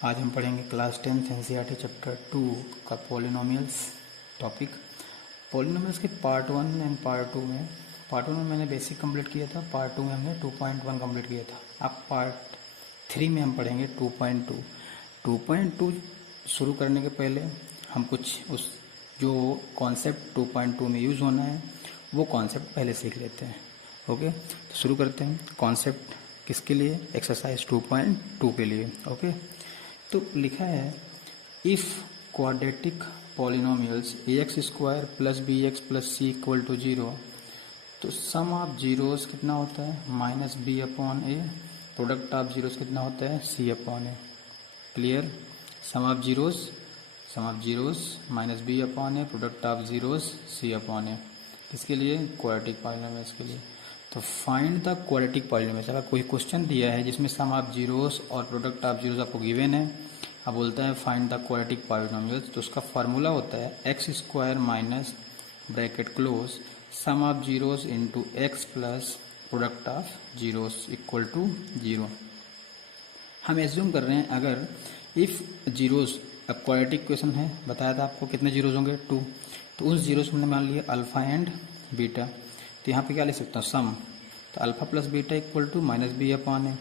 आज हम पढ़ेंगे क्लास 10 एनसीईआरटी चैप्टर 2 का पॉलिनोमियल्स टॉपिक। पॉलिनोमियल्स के पार्ट 1 एंड पार्ट 2 में मैंने बेसिक कंप्लीट किया था, पार्ट 2 में हमने 2.1 कंप्लीट किया था। अब पार्ट 3 में हम पढ़ेंगे 2.2। 2.2 शुरू करने के पहले हम कुछ उस जो कॉन्सेप्ट 2.2 में यूज़ होना है वो कॉन्सेप्ट पहले सीख लेते हैं। ओके, तो शुरू करते हैं। कॉन्सेप्ट किसके लिए? एक्सरसाइज 2.2 के लिए। ओके, तो लिखा है if quadratic polynomials ax square plus B x plus C equal to 0, तो सम ऑफ जीरोस कितना होता है? Minus B upon A. Product of zeros कितना होता है? C upon A. Clear? Sum of zeros minus B upon A, product of zeros C upon A. किसके लिए? Quadratic polynomials के लिए। तो फाइंड द क्वाड्रेटिक पॉलिनोमियल्स। अगर कोई क्वेश्चन दिया है जिसमें सम ऑफ जीरोस और प्रोडक्ट ऑफ जीरोस आपको गिवन है, अब बोलता है फाइंड द क्वाड्रेटिक पॉलिनोमियल्स, तो उसका फार्मूला होता है x square minus bracket close sum of zeros into x plus product of zeros equal to 0। हम एज्यूम कर रहे हैं अगर इफ़ जीरोस, अब क्वाड्रेटिक क्वेश्चन है, बताया था आपको कितने जीरोस होंगे? 2। तो उस जीरोस हमने मान लिया अल्फा एंड बीटा। तो यहाँ पे क्या लिख सकता हूँ? सम। तो alpha plus beta equal to minus B upon A,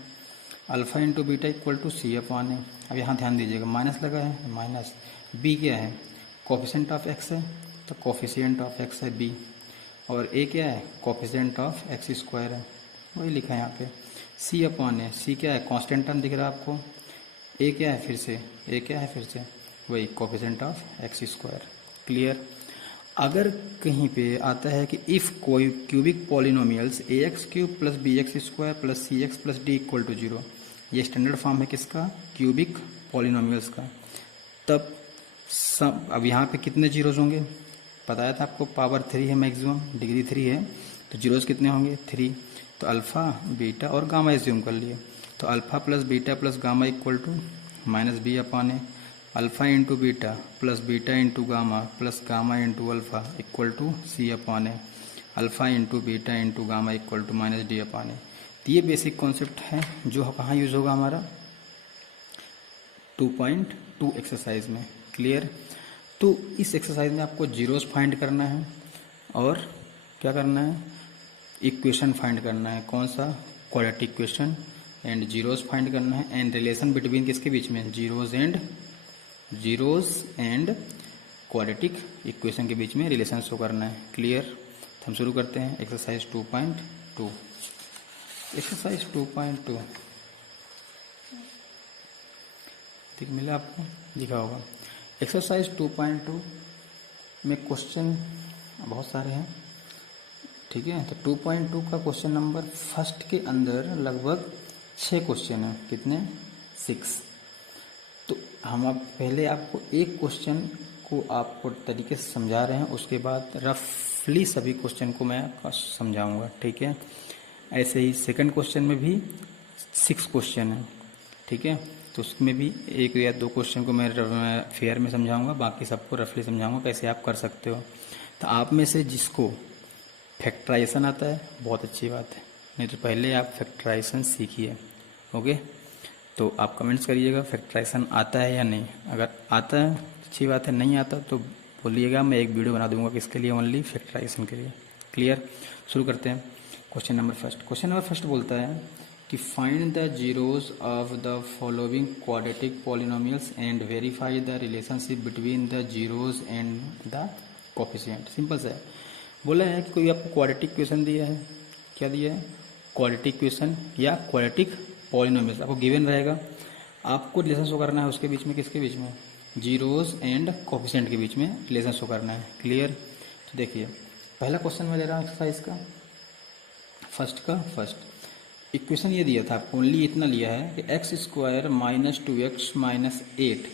alpha into beta equal to C upon A. अब यहाँ ध्यान दीजिएगा, माइनस लगा है, माइनस बी क्या है? कोफिशिएंट ऑफ एक्स है, तो कोफिशिएंट ऑफ एक्स है बी, और ए क्या है? कोफिशिएंट ऑफ एक्स स्क्वायर है, वही लिखा है यहाँ पे। सी अपॉन ए, सी क्या है? कांस्टेंट टर्म दिख रहा है आपको। ए क्या है? फिर से ए क्या है? फिर से वही coefficient of x square. Clear? अगर कहीं पे आता है कि इफ़ कोई cubic polynomials a x cube plus B x square plus c x plus d equal to 0, ये स्टैंडर्ड फॉर्म है किसका? क्यूबिक पॉलिनोमियल्स का। तब सब, अब यहाँ पे कितने जीरोज होंगे? बताया था आपको पावर 3 है, मैक्सिमम डिग्री 3 है, तो जीरोज कितने होंगे? 3। तो अल्फ़ा बीटा और गामा एज्यूम कर लिए, तो alpha plus beta plus gamma equal to minus B upon A, alpha into beta plus beta into gamma plus gamma into alpha equal to C upon A, alpha into beta into gamma equal to minus D upon A. तो ये basic concept है जो कहाँ use होगा? हमारा 2.2 exercise में। Clear? तो इस एक्सरसाइज में आपको जीरोस फाइंड करना है और क्या करना है? इक्वेशन फाइंड करना है। कौन सा? Quadratic equation. And zeros find करना है, एंड रिलेशन बिटवीन किसके बीच में? जीरोस एंड क्वाड्रेटिक इक्वेशन के बीच में रिलेशन शो करना है। क्लियर? तो हम शुरू करते हैं एक्सरसाइज 2.2। एक्सरसाइज 2.2 ठीक मिला आपको? लिखा होगा। एक्सरसाइज 2.2 में क्वेश्चन बहुत सारे हैं, ठीक है। तो 2.2 का क्वेश्चन नंबर फर्स्ट के अंदर लगभग 6 क्वेश्चन हैं। कितने? 6। तो हम अब पहले आपको एक क्वेश्चन को आपको तरीके से समझा रहे हैं, उसके बाद रफली सभी क्वेश्चन को मैं समझाऊंगा, ठीक है। ऐसे ही सेकंड क्वेश्चन में भी 6 क्वेश्चन हैं, ठीक है। तो उसमें भी 1 या 2 क्वेश्चन को मैं फेयर में समझाऊंगा, बाकी सबको रफली समझाऊंगा कैसे आप कर सकते हो। तो आप में से जिसको फैक्टराइजेशन आता है बहुत अच्छी बात है, नहीं तो पहले आप फैक्टराइजेशन सीखिए। ओके, तो आप कमेंट्स करिएगा फैक्टराइजेशन आता है या नहीं। अगर आता है अच्छी बात है, नहीं आता तो बोलिएगा, मैं एक वीडियो बना दूंगा किसके लिए? ओनली फैक्टराइजेशन के लिए। क्लियर? शुरू करते हैं। क्वेश्चन नंबर फर्स्ट बोलता है कि find the zeros of the following quadratic polynomials and verify the relationship between the zeros and the coefficient. Simple सा है। बोला है कि कोई आपको क्वाड्रेटिक इक्वेशन दिया है। क्या दिया है? क्वाड्रेटिक इक्वेशन या क्वाड्रेटिक पॉलिनोमियल्स आपको गिवन रहेगा। आपको रिलेशन शो करना है उसके बीच में, किसके बीच में? जीरोस एंड कोफिशिएंट के बीच में रिलेशन शो करना है। क्लियर? तो देखिए पहला क्वेश्चन मैं ले रहा हूँ एक्सरसाइज का, फर्स्ट इक्वेशन ये दिया था आपको, ओनली इतना लिया है कि x square minus 2x minus 8।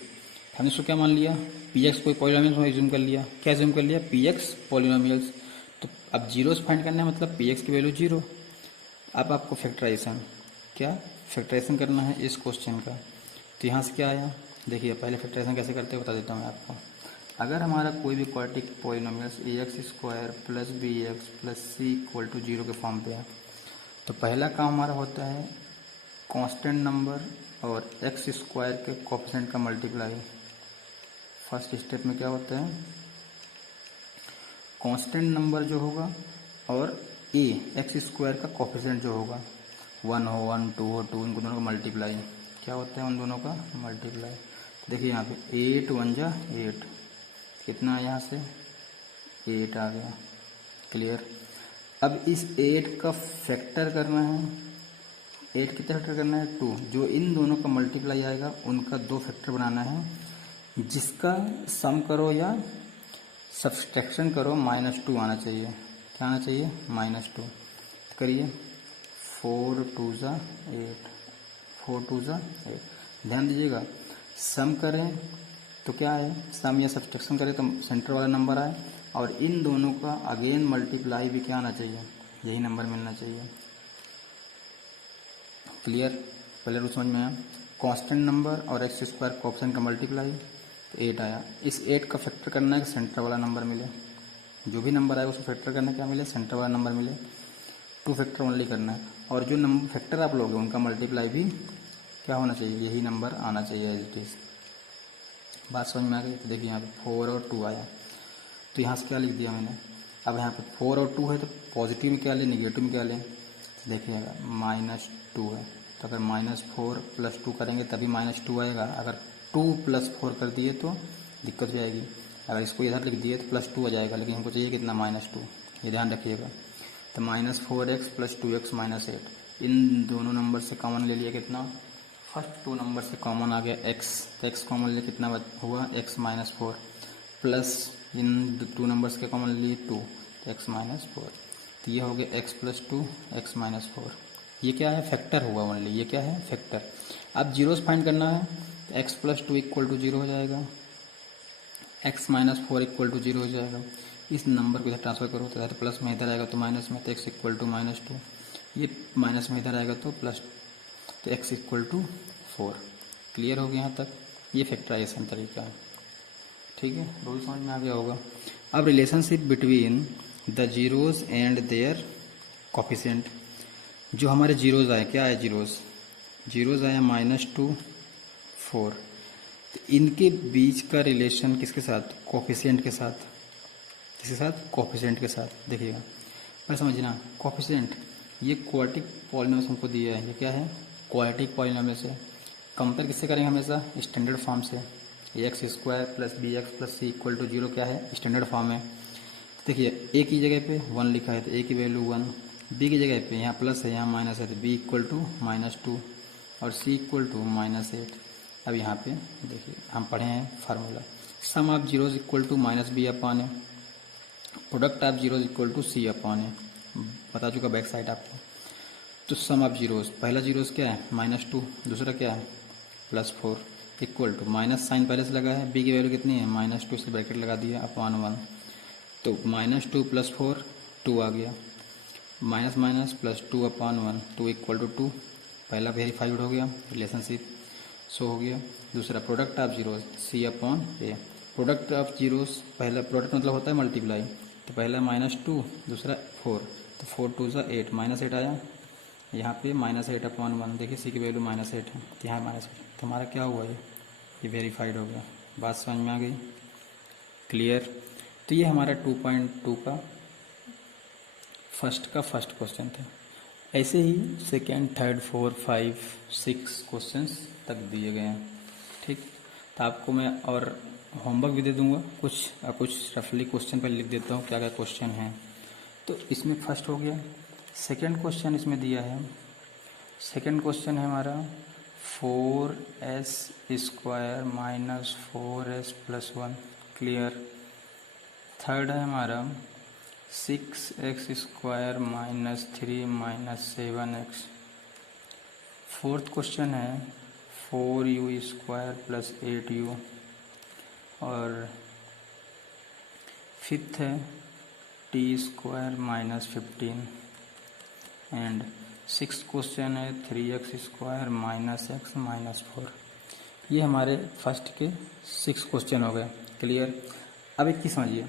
हमने इसको क्या मान लिया? पी एक्स कोई पॉलिनोमियल्स में एज्यूम कर लिया। क्या एज्यूम कर लिया? P x polynomials. तो अब जीरोस फाइंड करना है, मतलब पी एक्स की वैल्यू 0। अब आपको फैक्टराइजेशन, क्या फैक्टराइजेशन करना है इस क्वेश्चन का। तो यहाँ से क्या आया? देखिए पहले फैक्टराइजेशन कैसे करते हैं बता देता हूँ मैं आपको। अगर हमारा कोई भी quadratic polynomials a x square plus B x plus C equal to 0 के फॉर्म पे है, तो पहला काम हमारा होता है कांस्टेंट नंबर और एक्स स्क्वायर के कोफिशिएंट का मल्टीप्लाई। फर्स्ट स्टेप में क्या होता है, कांस्टेंट नंबर जो होगा और ए एक्स स्क्वायर का कोफिशिएंट जो होगा, 1 हो 1 2 हो 2, इनको दोनों का मल्टीप्लाई। क्या होता है उन दोनों का मल्टीप्लाई। तो देखिए यहाँ पे 8 1 जा 8, कितना है यहाँ से 8 आ गया। क्लियर। अब इस 8 का फैक्टर करना है, 8 कितना फैक्टर करना है 2, जो इन दोनों का मल्टीप्लाई आएगा उनका 2 फैक्टर बनाना है, जिसका सम करो या सब्सट्रैक्शन करो -2 आना चाहिए। क्या आना चाहिए -2। तो करिए 4 2 जा 8, 4 2 जा 8। ध्यान दीजिएगा, सम करें तो क्या है, सम या सब्सट्रैक्शन करें तो सेंटर वाला नंबर आए, और इन दोनों का अगेन मल्टीप्लाई भी क्या आना चाहिए, यही नंबर मिलना चाहिए। क्लियर। पहले रूल समझ में आया, कांस्टेंट नंबर और एक्स स्क्वायर कोफिशिएंट का मल्टीप्लाई, तो 8 आया। इस 8 का फैक्टर करना है कि सेंटर वाला नंबर मिले, जो भी नंबर आए उसको फैक्टर करना क्या मिले, सेंटर वाला नंबर मिले। 2 फैक्टर ओनली करना है, और जो नंबर फैक्टर आप लोगे उनका मल्टीप्लाई भी क्या होना चाहिए, यही नंबर आना चाहिए एज इट इज़। बात समझ में आ गई। तो देखिए यहाँ पे 4 और 2 आया, तो यहाँ से क्या लिख दिया मैंने। अब यहाँ पे 4 और 2 है तो पॉजिटिव में क्या लें, निगेटिव में क्या लें। तो देखिएगा -2 है, तो अगर -4 + 2 करेंगे तभी -2 आएगा। अगर 2 + 4 कर दिए तो दिक्कत हो जाएगी। अगर इसको इधर लिख दिए तो +2 आ जाएगा, लेकिन हमको चाहिए कितना -2, ये ध्यान रखिएगा। तो -4x + 2x - 8, इन दोनों नंबर से कॉमन ले लिया कितना, फर्स्ट 2 नंबर से कॉमन आ गया x, तो x कॉमन ले कितना हुआ x -4, प्लस इन 2 नंबर्स के कॉमन लिए 2, तो x -4, तो ये हो गया x + 2 x -4। ये क्या है, फैक्टर हुआ ओनली, ये क्या है फैक्टर। अब जीरोस फाइंड करना है, तो x + 2 = 0 हो जाएगा, x -4 = 0 हो जाएगा। इस नंबर को इधर ट्रांसफर करो तो इधर प्लस में, इधर आएगा तो माइनस में, तो x = -2, ये माइनस में इधर आएगा तो प्लस, तो x = 4। क्लियर हो गया यहाँ तक, ये फैक्टराइजेशन तरीका है। ठीक है, रूल समझ में आ गया होगा। अब relationship between the zeros and their coefficient, जो हमारे जीरोज आए, क्या है जीरोज आया -2 4, तो इनके बीच का रिलेशन किसके साथ, कोफिशिएंट के साथ। किसके साथ, कोफिशिएंट के साथ। देखिएगा पर समझना, कोफिशिएंट ये क्वाड्रेटिक पॉलिनोमियल्स हमको दिया है, ये क्या है क्वाड्रेटिक पॉलिनोमियल्स है। कंपेयर किससे करेंगे, हमेशा स्टैंडर्ड फॉर्म से। x² + bx + c = 0 क्या है, स्टैंडर्ड फॉर्म है। देखिए a की जगह पे 1 लिखा है तो a की वैल्यू 1, b की जगह पे यहाँ प्लस है यहाँ माइनस है तो b = -2 और c = -8। अब यहाँ पे देखिए हम पढ़े हैं formula, sum of zeros = -b/a, product of zeros = c/a, बता चुका बैक साइड आपको। तो सम ऑफ जीरोज, पहला जीरोज क्या है -2, दूसरा क्या है +4, इक्वल टू माइनस साइन पहले से लगा है, b की वैल्यू कितनी है -2, से ब्रैकेट लगा दिया अपॉन 1, तो -2 + 4 2 आ गया, माइनस माइनस +2 अपॉन 1, 2 = 2। पहला वेरीफाइड हो गया, रिलेशनशिप शो हो गया। दूसरा product of zeros c/a, product of zeros, पहला प्रोडक्ट मतलब होता है मल्टीप्लाई, तो पहला -2 दूसरा 4, तो 4 2 = 8, -8 आया यहाँ पे -8/1। देखिए c की वैल्यू -8 है, तो यहाँ -8, तो हमारा क्या हुआ, ये वेरीफाइड हो गया। बात समझ में आ गई, क्लियर। तो ये हमारा 2.2 का फर्स्ट क्वेश्चन था। ऐसे ही सेकेंड, थर्ड, 4, 5, 6 क्वेश्चंस तक दिए गए हैं। ठीक, तो आपको मैं और होमवर्क भी दे दूंगा कुछ रफली क्वेश्चन पर लिख देता हूँ क्या क्या क्वेश्चन हैं। तो इसमें फर्स्ट हो गया। सेकेंड क्वेश्चन इसमें दिया है, सेकेंड क्वेश्चन है हमारा 4s² - 4s + 1, क्लियर। थर्ड है हमारा 6x² - 3 - 7x। फोर्थ क्वेश्चन है 4u² + 8u। और फिफ्थ है t² - 15। एंड सिक्स क्वेश्चन है 3x² - x - 4। ये हमारे फर्स्ट के 6 क्वेश्चन हो गए, क्लियर। अब एक चीज़ समझिए,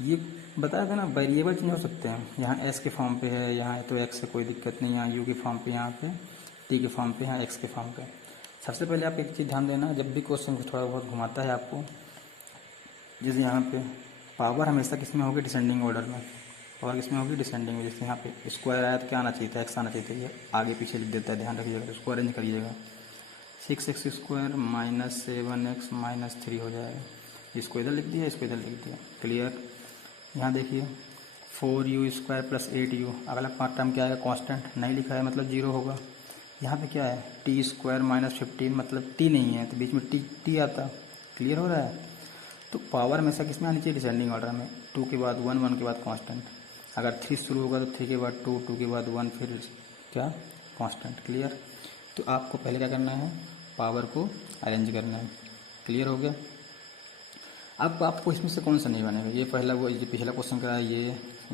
ये बताया था ना वेरिएबल चेंज हो सकते हैं, यहाँ s के फॉर्म पे है, यहाँ तो x से कोई दिक्कत नहीं, यहाँ u के फॉर्म पे, यहाँ पे t के फॉर्म पे, यहाँ x के फॉर्म पे। सबसे पहले आप एक चीज़ ध्यान देना, जब भी क्वेश्चन को थोड़ा बहुत घुमाता है आपको, जैसे यहाँ पे पावर हमेशा किस में होगी, डिसेंडिंग ऑर्डर में। पावर किस में होगी, डिसेंडिंग में। जैसे यहाँ पे स्क्वायर आया तो क्या आना चाहिए था, एक्स आना चाहिए था, ये आगे पीछे लिख देता है, ध्यान रखिएगा। इसको अरेंज करिएगा, 6x square minus 7x minus 3 हो जाएगा। इसको इधर लिख दिया, इसको इधर लिख दिया, क्लियर। यहाँ देखिए 4u स्क्वायर प्लस 8u, अगला पार्ट टर्म क्या आएगा, कांस्टेंट नहीं लिखा है मतलब 0 होगा। यहाँ पे क्या है, टी स्क्वायर माइनस 15, मतलब टी नहीं है तो बीच में टी आता, क्लियर हो रहा है। तो पावर हमेशा किस में आनी चाहिए, डिसेंडिंग ऑर्डर में। 2 के बाद 1, 1 के बाद कांस्टेंट। अगर 3 शुरू होगा तो 3 के बाद 2, 2 के बाद 1, फिर क्या, कांस्टेंट, क्लियर। तो आपको पहले क्या करना है, पावर को अरेंज करना है, क्लियर हो गया। अब आपको इसमें से कौन सा नहीं बनेगा, ये पहला वो ये पिछला क्वेश्चन का है,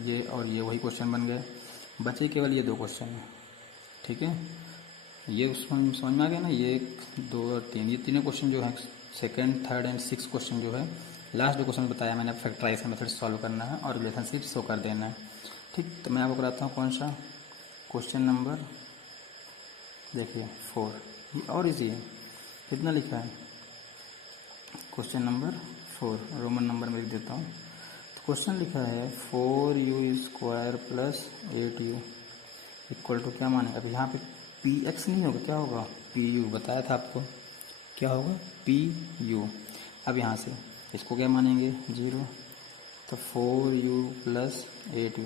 ये और ये वही क्वेश्चन बन गए, बचे केवल ये 2 क्वेश्चन है, ठीक है। ये समझ में आ गया ना, ये 2 और 3, ये तीनों क्वेश्चन जो है सेकंड, थर्ड एंड 6 क्वेश्चन जो है, लास्ट 2 क्वेश्चन बताया मैंने, फैक्टराइजेशन मेथड सॉल्व करना है और रिलेशनशिप शो कर देना है, ठीक। तो मैं आपको कराता हूँ कौन सा, क्वेश्चन नंबर देखिए 4, ये और इजी है। कितना लिखा है, क्वेश्चन नंबर 4, रोमन नंबर में लिख देता हूँ। तो क्वेश्चन लिखा है 4u square plus 8u equal to क्या मानेगा। अब यहाँ पे px नहीं होगा, क्या होगा, pu, बताया था आपको क्या होगा, pu। अब यहाँ से इसको क्या मानेंगे, 0। तो 4u प्लस 8u,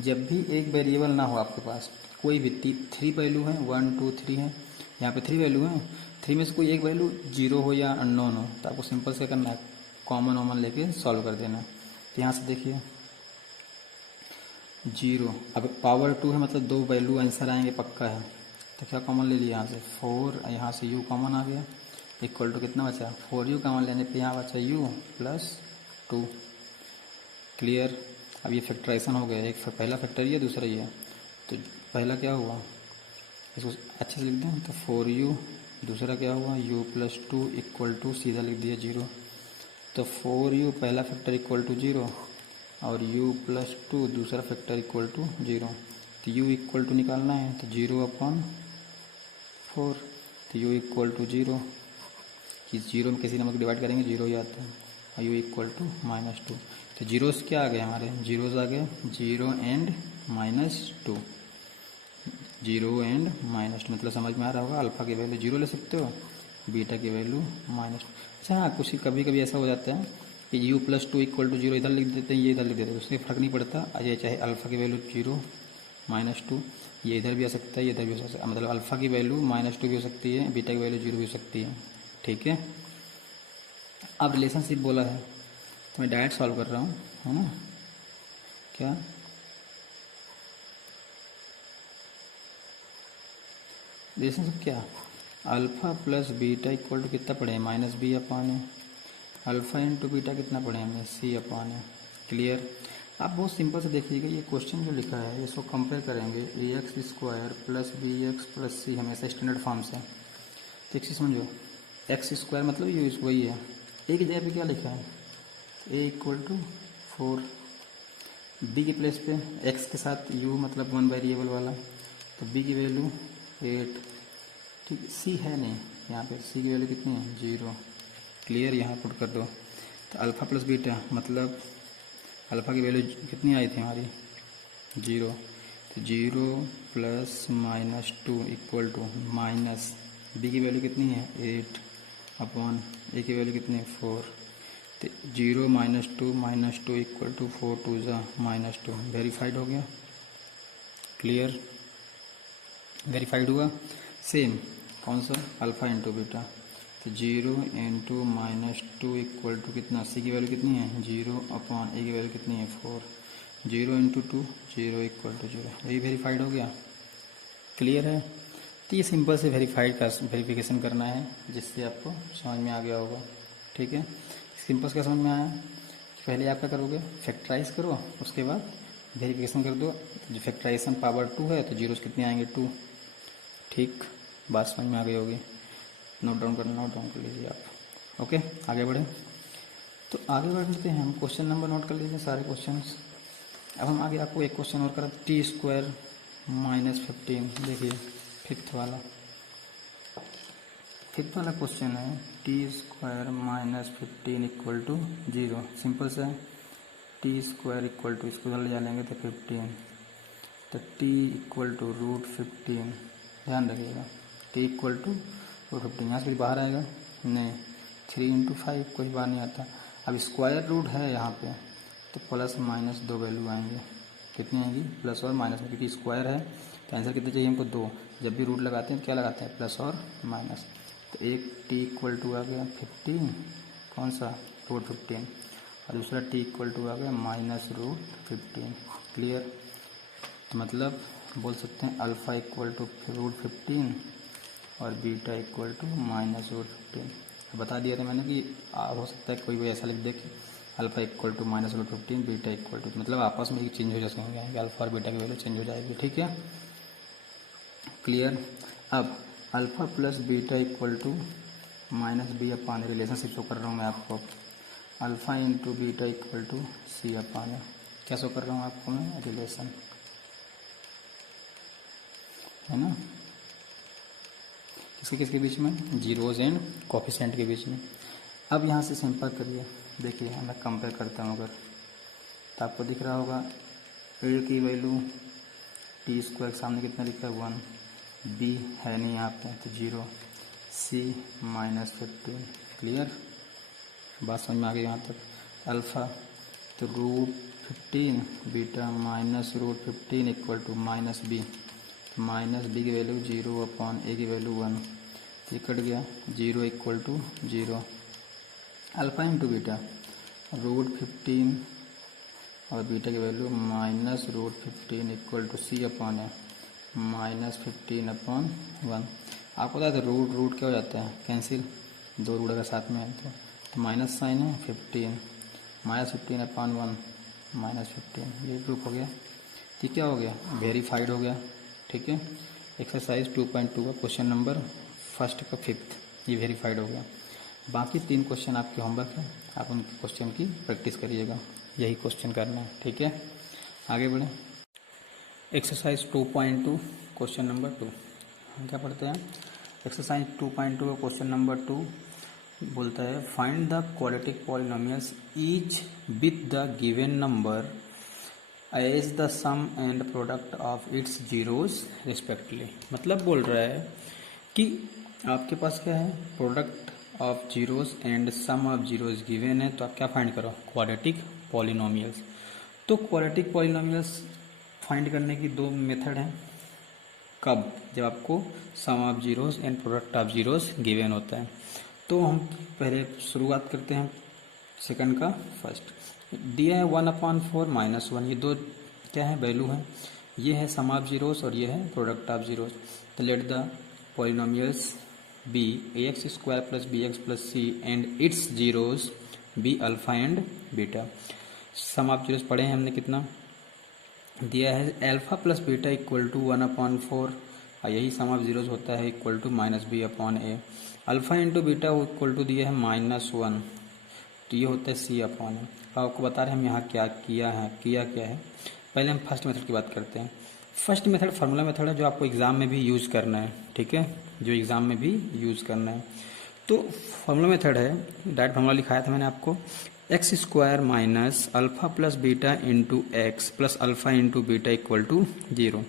जब भी एक वेरिएबल ना हो आपके पास, कोई भी 3 वैल्यू है, 1 2 3 है, यहाँ पे 3 वैल्यू है, 3 में से कोई एक वैल्यू 0 हो या अननोन हो, तो आपको सिंपल से करना है, कॉमन लेके सॉल्व कर देना। तो यहाँ से देखिए 0, अब पावर 2 है मतलब 2 वैल्यू आंसर आएंगे पक्का है, तो क्या कॉमन ले लिया यहाँ से 4, यहाँ से u कॉमन आ गया, इक्वल टू कितना बचा, 4u कॉमन लेने पे यहाँ बचा u प्लस 2, क्लियर। अब ये फैक्टराइजेशन हो गया, एक पहला फैक्टर ये, दूसरा ये, तो पहला क्या हुआ, इसको अच्छे से लिख दें, तो 4u, दूसरा क्या हुआ u प्लस 2 इक्वल टू सीधा लिख दिया 0। तो 4u पहला फैक्टर इक्वल टू 0 और u प्लस 2 दूसरा फैक्टर इक्वल टू 0। तो u इक्वल टू निकालना है, तो 0/4, तो u इक्वल टू 0, कि 0 में किसी नंबर को डिवाइड करेंगे 0 ही आता है, और u इक्वल टू -2। तो जीरोस क्या आ गए हमारे, जीरोस आ गए 0 एंड -2, 0 एंड -2, मतलब समझ में आ रहा होगा, अल्फा की वैल्यू 0 ले सकते हो, बीटा की वैल्यू -2। अच्छा हाँ, कुछ कभी कभी ऐसा हो जाता है कि u प्लस 2 इक्वल टू 0 इधर लिख देते हैं, ये इधर लिख देते हैं, उससे फ़र्क नहीं पड़ता। ये चाहे अल्फ़ा की वैल्यू 0 -2, ये इधर भी आ सकता है, ये इधर भी हो सकता है, मतलब अल्फ़ा की वैल्यू -2 भी हो सकती है, बीटा की वैल्यू 0 भी हो सकती है, ठीक है। अब रिलेशनशिप बोला है तो मैं डायरेक्ट सॉल्व कर रहा हूँ, है ना। क्या रिलेशनशिप, क्या, alpha plus beta equal to कितना पढ़े, -b/a, अल्फ़ा इंटू बीटा कितना पढ़े हमने, c/a, क्लियर। आप बहुत सिंपल से देखिएगा, ये क्वेश्चन जो लिखा है इसको कंपेयर करेंगे, ax square plus bx plus c, हमेशा स्टैंडर्ड फॉर्म से। तो एक चीज़ समझो, एक्स स्क्वायर मतलब ये वही है, ए की जगह पे क्या लिखा है, a इक्वल टू 4, b के प्लेस पे x के साथ u मतलब 1 वेरिएबल वाला, तो b की वैल्यू 8, ठीक। c है नहीं यहाँ पे, c की वैल्यू कितनी है, 0, क्लियर। यहाँ पुट कर दो, तो अल्फ़ा प्लस बीटा मतलब अल्फ़ा की वैल्यू कितनी आई थी हमारी, 0, तो 0 plus -2 equal to minus, b की वैल्यू कितनी है 8 अपॉन ए की वैल्यू कितनी है 4, तो 0 -2 इक्वल टू 4 2 ज़ा -2, वेरीफाइड हो गया, क्लियर, वेरीफाइड हुआ। सेम कौन सा, अल्फ़ा इंटू बीटा, तो 0 इंटू -2 इक्वल टू कितना, सी की वैल्यू कितनी है 0 अपॉन ए की वैल्यू कितनी है 4, 0 इंटू 2 0 इक्वल टू 0, यही वेरीफाइड हो गया, क्लियर है। तो ये सिंपल से वेरिफिकेशन करना है, जिससे आपको समझ में आ गया होगा, ठीक है। सिंपल क्या समझ में आया, पहले आप क्या करोगे, फैक्टराइज करो, उसके बाद वेरिफिकेशन कर दो, जो फैक्टराइजेशन पावर 2 है तो जीरोस कितने आएंगे 2, ठीक, बात समझ में आ गई होगी। नोट डाउन कर लीजिए आप, ओके। आगे बढ़े, तो आगे बढ़ते हैं हम, क्वेश्चन नंबर नोट कर लीजिए सारे क्वेश्चंस। अब हम आगे आपको एक क्वेश्चन और करा, टी स्क्वायर -15, देखिए 5th वाला, फिफ्थ वाला क्वेश्चन है t square minus 15 equal to 0। Simple सा है, टी स्क्वायर इक्वल टू, इसको उधर ले लेंगे तो 15, तो टी इक्वल टू √15। ध्यान रखिएगा, टी इक्वल टू √15। यहाँ से बाहर आएगा नहीं, 3 × 5 कोई बाहर नहीं आता। अब स्क्वायर रूट है यहाँ पे, तो प्लस माइनस 2 वैल्यू आएंगे। कितनी आएंगी? प्लस और माइनस में, क्योंकि स्क्वायर है तो आंसर कितने चाहिए हमको? 2। जब भी रूट लगाते हैं तो क्या लगाते हैं? प्लस और माइनस। तो एक टी इक्वल टू आ गया 15, कौन सा? √15, और दूसरा टी इक्वल टू आ गया माइनस √15। क्लियर? तो मतलब बोल सकते हैं अल्फ़ा इक्वल टू √15 और बीटा इक्वल टू माइनस √15। बता दिया था मैंने कि हो सकता है कोई भी ऐसा लिख दे कि alpha equal to minus √15, beta equal to, मतलब आपस में चेंज हो जाएंगे, अल्फ़ा और बीटा की वैल्यू चेंज हो जाएगी। ठीक है, क्लियर? अब alpha plus beta equal to minus B upon, relationship show कर रहा हूँ मैं आपको। Alpha into beta equal to C upon, क्या शो कर रहा हूँ आपको मैं? रिलेशन, है ना? किसके किसके बीच में? जीरोज एंड कोफिशिएंट के बीच में। अब यहाँ से सिंपल करिए, देखिए मैं कंपेयर करता हूँ अगर, तो आपको दिख रहा होगा ए की वैल्यू टी स्क्वायर के सामने कितना लिखा है? 1, बी है नहीं यहाँ पे तो 0, सी माइनस 15। क्लियर? बात समझ में आ गई यहाँ तक? अल्फ़ा तो √15, beta minus √15 equal to minus b, minus b की वैल्यू 0 अपॉन ए की वैल्यू 1, ये कट गया, 0 equal to 0। Alpha into beta √15 और बीटा की value minus √15 equal to C upon है माइनस 15 अपॉन 1। आपको पता है रूट रूट क्या हो जाता है? कैंसिल, 2 रूट अगर साथ में है तो माइनस साइन है 15, माइनस 15 अपॉन 1 माइनस 15, ये प्रूफ हो गया। ठीक, क्या हो गया? वेरीफाइड हो गया। ठीक है, एक्सरसाइज 2.2 का क्वेश्चन नंबर फर्स्ट का 5th ये वेरीफाइड हो गया। बाकी 3 क्वेश्चन आपके होमवर्क है, आप उनके क्वेश्चन की प्रैक्टिस करिएगा, यही क्वेश्चन करना है। ठीक है, आगे बढ़ें। एक्सरसाइज 2.2 क्वेश्चन नंबर 2, हम क्या पढ़ते हैं? एक्सरसाइज 2.2 का क्वेश्चन नंबर 2 बोलता है find the quadratic polynomials each with the given number as the sum and product of its zeros respectively. मतलब बोल रहा है कि आपके पास क्या है? Product of zeros and sum of zeros given है, तो आप क्या फाइंड करो? Quadratic polynomials. तो क्वाड्रेटिक पॉलिनोमियल्स फाइंड करने की 2 मेथड हैं। कब? जब आपको sum of zeros and product of zeros given होता है। तो हम पहले शुरुआत करते हैं सेकंड का फर्स्ट। दिया है 1/4 -1, ये 2 क्या है? वैल्यू है। ये है सम ऑफ जीरोज और ये है प्रोडक्ट ऑफ जीरोज। तो let the polynomials be ax square plus B x plus c and its zeros be alpha and beta. Sum of zeros पढ़े हैं हमने, कितना दिया है? Alpha plus beta equal to 1/4, यही सम ऑफ जीरोज होता है, equal to minus B upon A. Alpha into beta equal to दिया है -1, तो ये होता है सी अपॉन ए। आपको बता रहे हैं हम यहाँ क्या किया है, क्या है। पहले हम फर्स्ट मेथड की बात करते हैं। फर्स्ट मेथड फार्मूला मेथड है, जो आपको एग्जाम में भी यूज़ करना है। ठीक है, जो एग्जाम में भी यूज़ करना है। तो फार्मूला मेथड है, डायरेक्ट फार्मूला लिखाया था मैंने आपको, x square minus alpha plus beta into x plus alpha into beta equal to 0।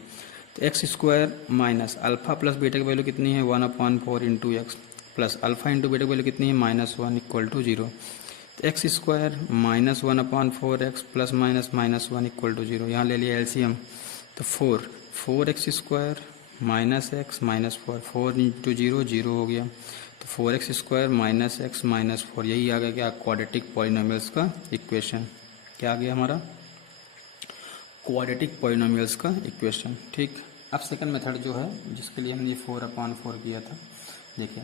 तो x square minus alpha plus beta की वैल्यू कितनी है? 1/4 into x plus alpha into beta की वैल्यू कितनी है? -1 इक्वल टू 0। तो x square minus 1/4 x plus minus -1 equal to 0। यहाँ ले लिया एलसीएम, तो 4 x square minus x minus 4 into 0 0 हो गया। तो 4x square minus x minus 4, यही आ गया क्या? क्वाड्रेटिक पॉलिनोमियल्स का इक्वेशन। क्या आ गया हमारा? क्वाड्रेटिक पॉलिनोमियल्स का इक्वेशन। ठीक, अब सेकंड मेथड जो है, जिसके लिए हमने 4/4 किया था, देखिए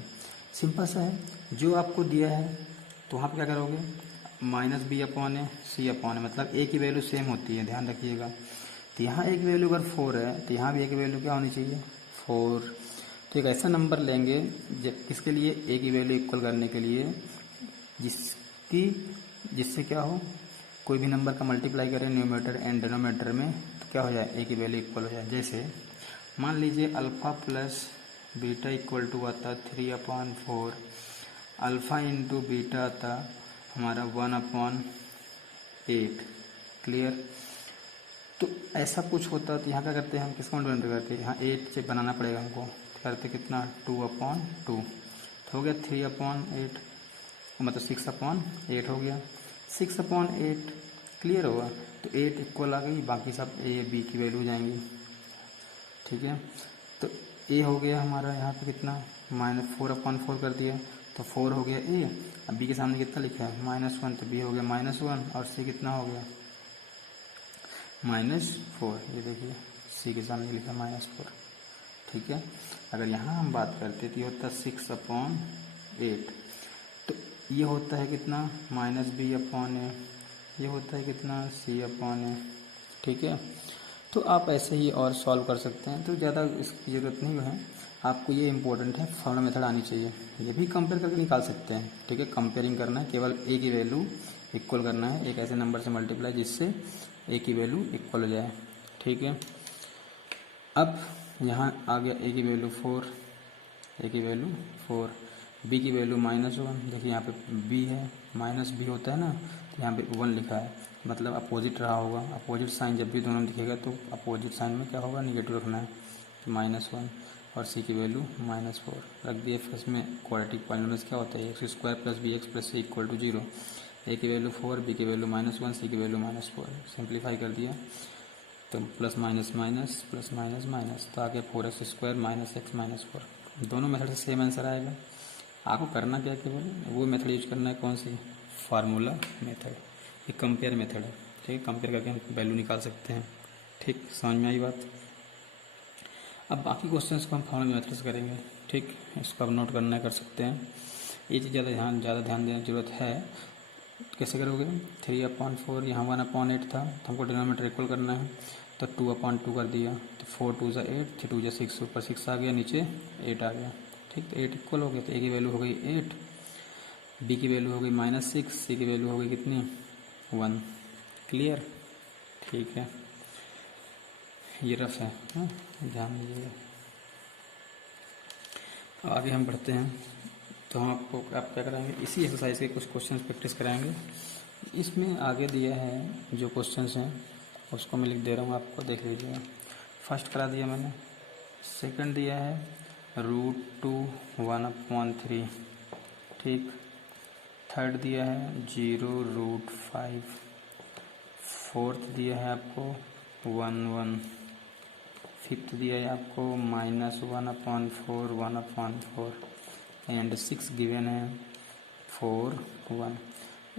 सिंपल सा है। जो आपको दिया है तो वहाँ पर क्या करोगे? माइनस बी अपॉन ए सी अपॉन ए, मतलब ए की वैल्यू सेम होती है, ध्यान रखिएगा। तो यहाँ एक वैल्यू अगर 4 है तो यहाँ भी एक वैल्यू क्या होनी चाहिए? 4। तो एक ऐसा नंबर लेंगे किसके लिए? ए की वैल्यू इक्वल करने के लिए, जिससे क्या हो? कोई भी नंबर का मल्टीप्लाई करें न्यूमरेटर एंड डिनोमिनेटर में, तो क्या हो जाए? ए की वैल्यू इक्वल हो जाए। जैसे मान लीजिए alpha plus beta equal to आता 3/4, अल्फ़ा इंटू बीटा आता हमारा 1/8। क्लियर। तो ऐसा कुछ होता तो यहाँ क्या करते हैं हम, किसको मल्टीप्लाई करते हैं, यहाँ 8 से बनाना पड़ेगा हमको, करते कितना 2/2, तो हो गया 3/8, मतलब 6/8 हो गया, 6/8। क्लियर होगा। तो 8 इक्वल आ गई, बाकी सब ए बी की वैल्यू जाएंगी। ठीक है। तो ए हो गया हमारा यहाँ पे कितना, -4/4 कर दिया, तो 4 हो गया ए। अब बी के सामने कितना लिखा है -1, तो बी हो गया -1, और सी कितना हो गया -4। ये देखिए सी के सामने लिखा -4। ठीक है। अगर यहाँ हम बात करते तो ये होता 6/8, तो ये होता है कितना -b/a, ये होता है कितना c/a। ठीक है। तो आप ऐसे ही और सॉल्व कर सकते हैं, तो ज़्यादा इसकी ज़रूरत नहीं है। आपको ये इम्पोर्टेंट है, फॉर्मूला मेथड आनी चाहिए। ये भी कंपेयर करके निकाल सकते हैं। ठीक है। कंपेयरिंग करना है, केवल ए की वैल्यू इक्वल करना है एक ऐसे नंबर से मल्टीप्लाई जिससे ए की वैल्यू इक्वल हो जाए। ठीक है। अब यहाँ आ गया ए की वैल्यू 4, ए की वैल्यू 4, बी की वैल्यू -1। देखिए यहाँ पे बी है, माइनस बी होता है ना, तो यहाँ पे 1 लिखा है, मतलब अपोजिट रहा होगा। अपोजिट साइन जब भी दोनों में दिखेगा तो अपोजिट साइन में क्या होगा, निगेटिव रखना है, तो -1, और सी की वैल्यू -4 रख दिए। फिर इसमें क्वाड्रेटिक पॉलिनोमियल्स क्या होता है, x² + bx + c = 0। ए की वैल्यू 4, बी की वैल्यू -1, सी की वैल्यू -4। सिंप्लीफाई कर दिया तो plus minus minus plus minus minus, तो आगे 4x² - x -4। दोनों मेथड से सेम आंसर आएगा। आपको करना क्या, केवल वो मेथड यूज करना है, कौन सी, फार्मूला मेथड। ये कंपेयर मेथड है। ठीक है। कंपेयर करके हम वैल्यू निकाल सकते हैं। ठीक, समझ में आई बात। अब बाकी क्वेश्चंस को हम फार्मूला मेथड से करेंगे। ठीक, इसको आप नोट करना कर सकते हैं। ये चीज़ ज़्यादा ध्यान देने की जरूरत है। कैसे करोगे, 3/4, यहाँ 1/8 था, तो हमको डिनोमिनेटर इक्वल करना है, तो 2/2 कर दिया, तो 4 2 8, 3 2 6, ऊपर 6 आ गया, नीचे 8 आ गया। ठीक, तो 8 इक्वल हो गया, तो ए की वैल्यू हो गई 8, बी की वैल्यू हो गई -6, सी की वैल्यू हो गई कितनी 1। क्लियर। ठीक है, ये रफ है, ध्यान दीजिएगा। आगे हम बढ़ते हैं, तो हम आप क्या कराएंगे, इसी एक्सरसाइज के कुछ क्वेश्चंस प्रैक्टिस कराएंगे। इसमें आगे दिया है जो क्वेश्चंस हैं उसको मैं लिख दे रहा हूँ, आपको देख लीजिएगा। फर्स्ट करा दिया मैंने, सेकंड दिया है √2 1/3। ठीक, थर्ड दिया है 0√5, फोर्थ दिया है आपको 1 1, फिफ्थ दिया है आपको -1/4 1/4, एंड 6 गिवन है 4 1।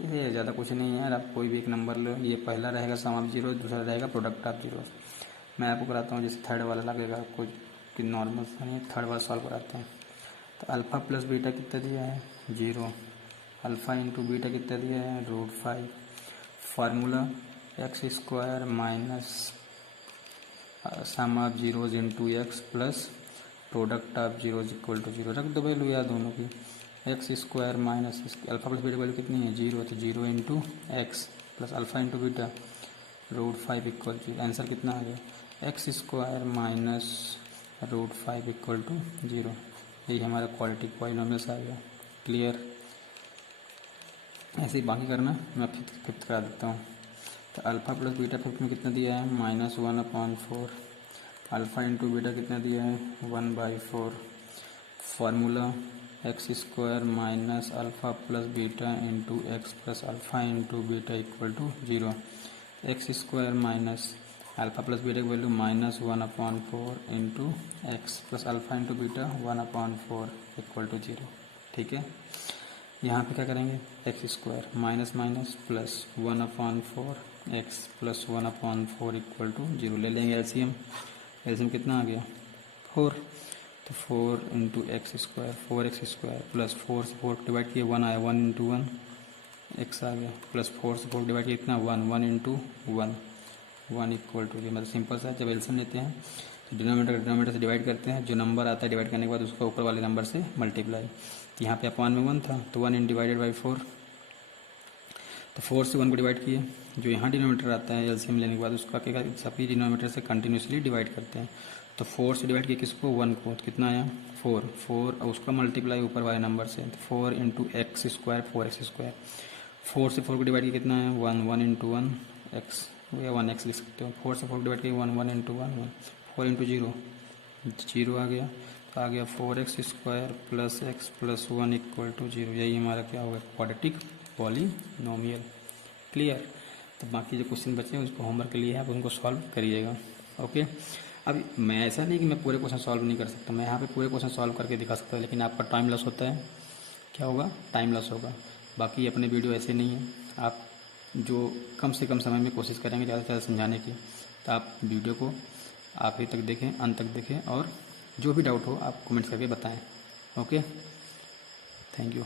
ये ज़्यादा कुछ नहीं है यार, आप कोई भी एक नंबर लो, ये पहला रहेगा सम ऑफ जीरो, दूसरा रहेगा प्रोडक्ट ऑफ जीरो। मैं आपको कराता हूँ, जैसे थर्ड वाला लगेगा आपको कि नॉर्मल नहीं, थर्ड वाला सॉल्व कराते हैं। तो अल्फ़ा प्लस बीटा कितना दिया है 0, अल्फ़ा इंटू बीटा कितना दिया है √5, formula x² minus sum of zeros into x plus product of zeros equal to 0। रख दो वैल्यू यार दोनों की, x² minus alpha plus beta value कितनी है 0, तो 0 into x plus alpha into beta √5 equal to, answer कितना आ गया x² माइनस √5 इक्वल टू 0। यही हमारा क्वाड्रेटिक पॉलिनोमियल्स आ गया। क्लियर। ऐसे ही बाकी करना, मैं फिफ्थ करा देता हूँ। तो अल्फ़ा प्लस बीटा फिफ्थ में कितना दिया है -1/4, अल्फ़ा इंटू बीटा कितना दिया है 1/4, formula x² minus alpha plus beta into x plus alpha into beta equal to 0। x² minus alpha plus beta की value -1/4 into x plus alpha into beta 1/4 equal to 0। ठीक है। यहाँ पे क्या करेंगे, x² minus minus plus 1/4 x plus 1/4 equal to 0। ले लेंगे LCM, LCM कितना आ गया 4, तो 4 इंटू x² 4x² प्लस 4 से 4 डिवाइड किए 1 आया, 1 इंटू 1 x आ गया, प्लस 4 से 4 डिवाइड किया कितना 1, 1 इंटू 1 इक्वल टू, मतलब सिंपल सा। जब एलसीएम लेते हैं तो डिनोमिनेटर से डिवाइड करते हैं, जो नंबर आता है डिवाइड करने के बाद उसका ऊपर वाले नंबर से मल्टीप्लाई। यहाँ पे अपान में 1 था, तो 1 इन डिवाइडेड बाई 4, तो 4 से 1 को डिवाइड किए। जो यहाँ डिनोमिनेटर आता है एलसीएम लेने के बाद उसका क्या, सभी डिनोमिनेटर से कंटिन्यूसली डिवाइड करते हैं, तो 4 से डिवाइड किया किसको, 1 को, तो कितना आया 4, और उसका मल्टीप्लाई ऊपर वाले नंबर से, तो 4 इंटू एक्स स्क्वायर 4x²। 4 से 4 को डिवाइड किया कितना है 1, 1 इंटू 1 एक्स, या 1x लिख सकते हो। 4 से 4 को डिवाइड किया 1, 1 इंटू 1 1, 4 इंटू 0 0 आ गया, तो आ गया 4x² plus x plus 1 equal to 0। यही हमारा क्या होगा, क्वाड्रेटिक पॉलिनोमियल। क्लियर। तो बाकी जो क्वेश्चन बचे हैं उसको होमवर्क के लिए है, आप उनको सॉल्व करिएगा। ओके। अब मैं ऐसा नहीं कि मैं पूरे क्वेश्चन सॉल्व नहीं कर सकता, मैं यहाँ पे पूरे क्वेश्चन सॉल्व करके दिखा सकता हूँ, लेकिन आपका टाइम लॉस होता है। क्या होगा, टाइम लॉस होगा। बाकी अपने वीडियो ऐसे नहीं है, आप जो कम से कम समय में कोशिश करेंगे ज़्यादा से ज़्यादा समझाने की, तो आप वीडियो को आखिरी तक देखें, अंत तक देखें, और जो भी डाउट हो आप कमेंट्स करके बताएं। Okay, thank you.